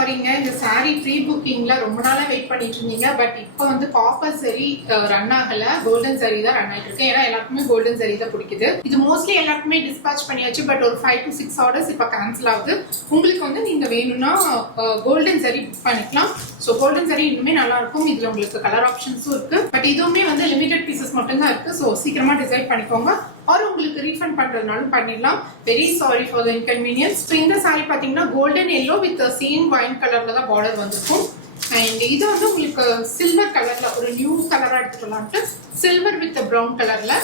சாரிங்க, இந்த sorry pre புக்கிங்ல ரொம்ப நாளா வெயிட் பண்ணிட்டு இருந்தீங்க. பட் இப்போ வந்து காப்பர் சரி ரன் ஆகல, கோல்டன் சரி தான் ரன் ஆயிட்டு இருக்கு. ஏன்னா எல்லாருக்குமே கோல்டன் சரி தான் பிடிக்குது. இது மோஸ்ட்லி எல்லாருக்குமே டிஸ்பேச் பண்ணியாச்சு. பட் ஒரு 5 to 6 ஆர்டர்ஸ் இப்போ கேன்சல் ஆகுது. உங்களுக்கு வந்து நீங்க வேணும்னா கோல்டன் சரி புக் பண்ணிக்கலாம். ஸோ கோல்டன் சரி இன்னுமே நல்லா இருக்கும். இதுல உங்களுக்கு கலர் ஆப்ஷன்ஸும் இருக்கு. பட் இதுவுமே வந்து லிமிடெட் பீசஸ் மட்டும் தான் இருக்கு. ஸோ சீக்கிரமா டிசைட் பண்ணிக்கோங்க. ஆர் உங்களுக்கு ரீஃபண்ட் பண்றதுனாலும் பண்ணிடலாம். Very sorry for the inconvenience. இந்த சாரி பாத்தீங்கன்னா golden yellow with same wine கலர்ல தான் பார்டர் வந்திருக்கும். அண்ட் இது வந்து உங்களுக்கு சில்வர் கலர்ல ஒரு நியூ கலரா எடுத்துக்கலாம்ட்டு சில்வர் வித் ப்ரௌன் கலர்ல.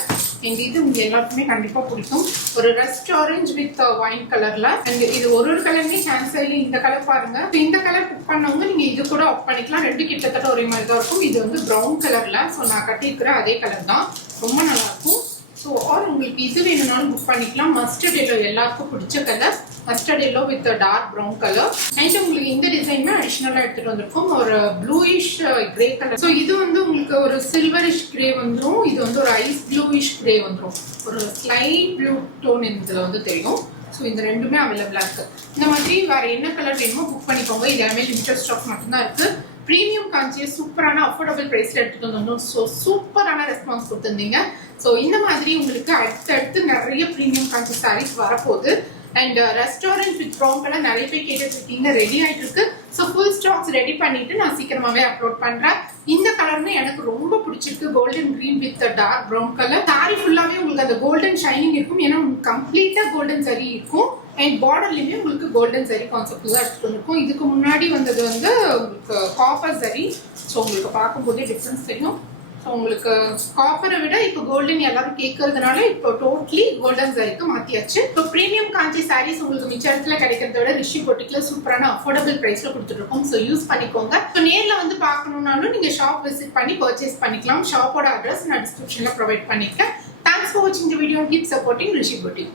அண்ட் இது உங்க எல்லாருக்குமே கண்டிப்பா பிடிக்கும். ஒரு ரஸ்ட் ஆரஞ்சு வித் வைன் கலர்ல. அண்ட் இது ஒரு கலருமே கேன்சல். இந்த கலர் பாருங்க. இந்த கலர் புக் பண்ணவங்க நீங்க இது கூட ஆஃப் பண்ணிக்கலாம். ரெண்டு கிட்டத்தட்ட ஒரே மாதிரி தான் இருக்கும். இது வந்து ப்ரௌன் கலர்ல. ஸோ நான் கட்டியிருக்கிற அதே கலர் தான். ரொம்ப நல்லா இருக்கும். ஸோ ஆர் உங்களுக்கு இது வேணும்னாலும் புக் பண்ணிக்கலாம். மஸ்டர்ட் எல்லோ எல்லாருக்கும் பிடிச்ச colour. Mustard yellow with dark brown colour. And உங்களுக்கு இந்த டிசைனுமே அடிஷனலா எடுத்துட்டு வந்திருக்கும். ஒரு ப்ளூயிஷ் கிரே கலர். ஸோ இது வந்து உங்களுக்கு ஒரு சில்வரிஷ் கிரே வந்துடும். இது வந்து ஒரு ஐஸ் ப்ளூயிஷ் கிரே வந்துடும். ஒரு ஸ்லைட் ப்ளூ டோன் இதுல வந்து தெரியும். ஸோ இந்த ரெண்டுமே அவைலபிளா இருக்கு. இந்த மாதிரி வேற என்ன கலர் வேணுமோ புக் பண்ணிக்கோங்க. இது எல்லாமே லிமிடெட் ஸ்டாக் மட்டும்தான் இருக்கு. பிரீமியம் காஞ்சியை சூப்பரான அஃபோர்டபுள் பிரைஸ்ல எடுத்துட்டு வந்தோம். ஸோ சூப்பரான ரெஸ்பான்ஸ் கொடுத்துருந்தீங்க. ஸோ இந்த மாதிரி உங்களுக்கு அடுத்தடுத்து நிறைய பிரீமியம் காஞ்சி சாரீஸ் வரப்போகுது. And restaurant with brown colour நிறைய பேர் கேட்டுட்டு இருக்கீங்க. ரெடி ஆயிட்டு இருக்கு. ஸோ ஃபுல் ஸ்டாக்ஸ் ரெடி பண்ணிட்டு நான் சீக்கிரமாவே அப்லோட் பண்றேன். இந்த கலர்னு எனக்கு ரொம்ப பிடிச்சிருக்கு. Golden green with dark brown colour. Sari ஃபுல்லாவே உங்களுக்கு அந்த கோல்டன் ஷைனிங் இருக்கும். ஏன்னா கம்ப்ளீட்டா கோல்டன் சரி இருக்கும். அண்ட் பார்டர்லயுமே உங்களுக்கு கோல்டன் சரி கான்செப்ட் தான் எடுத்துட்டு இருக்கும். இதுக்கு முன்னாடி வந்தது வந்து உங்களுக்கு காப்பர் சரி. ஸோ உங்களுக்கு பார்க்கும்போதே டிஃப்ரென்ஸ் தெரியும். ஸோ உங்களுக்கு காப்பரை விட இப்போ கோல்டன் எல்லாரும் கேட்கறதுனால இப்போ டோட்டலி கோல்டன் சரிக்கு மாத்தியாச்சு. இப்போ பிரீமியம் காஞ்சி சாரீஸ் உங்களுக்கு மிச்ச இடத்துல கிடைக்கிறத விட ரிஷி பொட்டிக்ல சூப்பரான அஃபோர்டபுள் பிரைஸ்ல கொடுத்துட்டு இருக்கோம். ஸோ யூஸ் பண்ணிக்கோங்க. ஸோ நேர்ல வந்து பார்க்கணும்னாலும் நீங்க ஷாப் விசிட் பண்ணி பர்ச்சேஸ் பண்ணிக்கலாம். ஷாப்போட அட்ரஸ் நான் டிஸ்கிரிப்ஷன்ல ப்ரொவைட் பண்ணிருக்கேன். தேங்க்ஸ் ஃபார் வாட்சிங் the video. Keep supporting Rishi boutique.